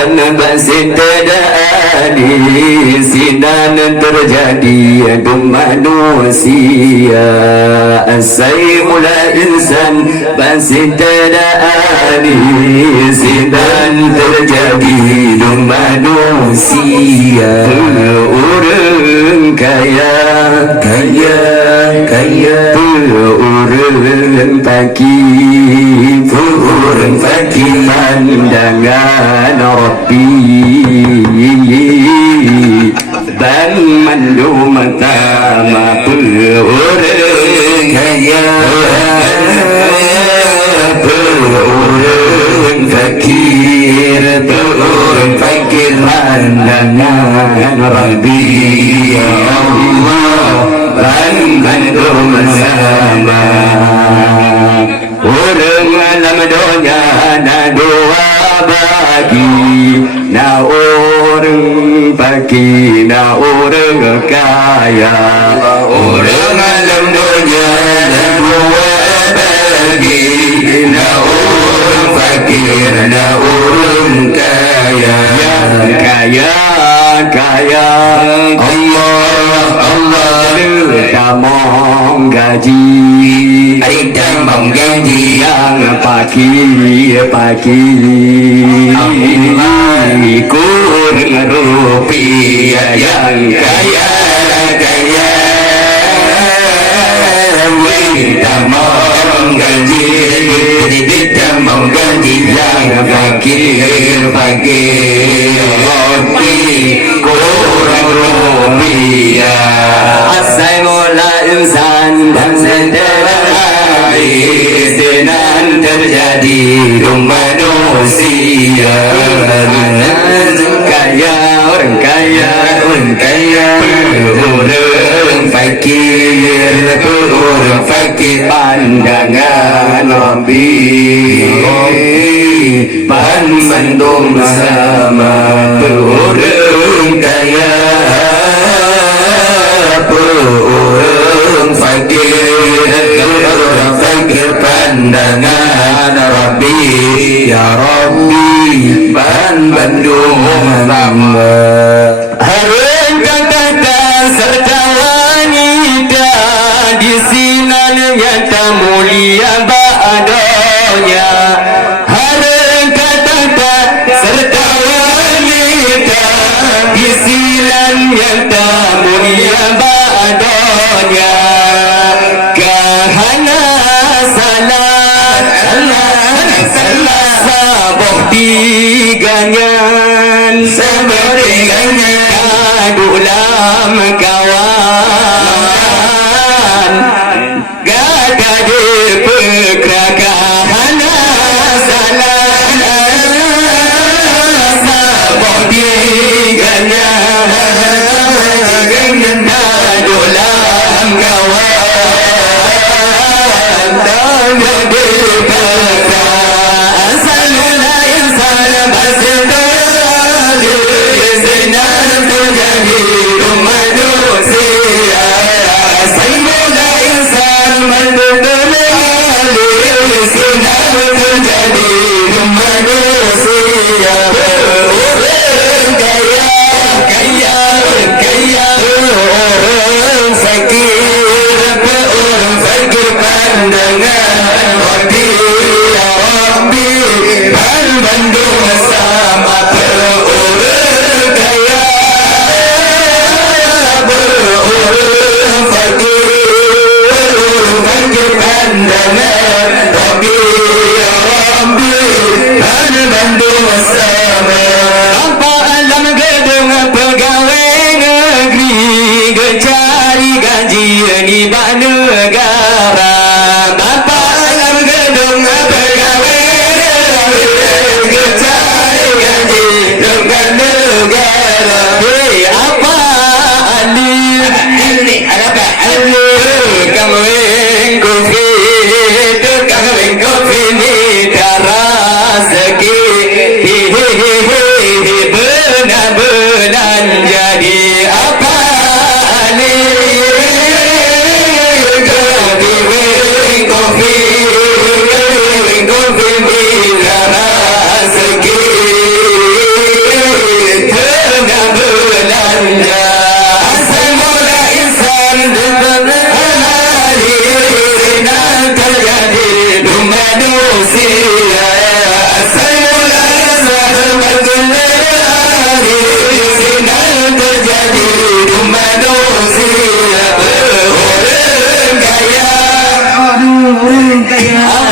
Masih terjadi sinan terjadi manusia Sayyimul insan masih terjadi sinan terjadi manusia Orang kaya orang fakir pandangan Rabbi dan mandum tama orang kaya orang fakir pandangan Rabbi ya Allah dan mandum sama orang alam dunia na dua bagi na orang fakir na orang kaya orang alam dunia na dua bagi na orang fakir na orang kaya kaya Allah tamong gaji tamong gaji yang pagi kurang rupiah yang kaya tamong gaji yang pagi kurang rupiah Sayyimul insan dan sendiri sinan terjadi manusia orang kaya orang fakir pandangan Rabbi mendung sama orang kaya orang fakir pandangan Rabbi ya Rabbi bandung sama harun kata serta wanita di sinan yang tak mulia ba'adanya harun kata serta wanita di sinan yang tak mulia ba'adanya kahana salat saboh tiganyan kadulam kawan gada di pekrakahana salat saboh tiganyan kadulam kawan Manusia يا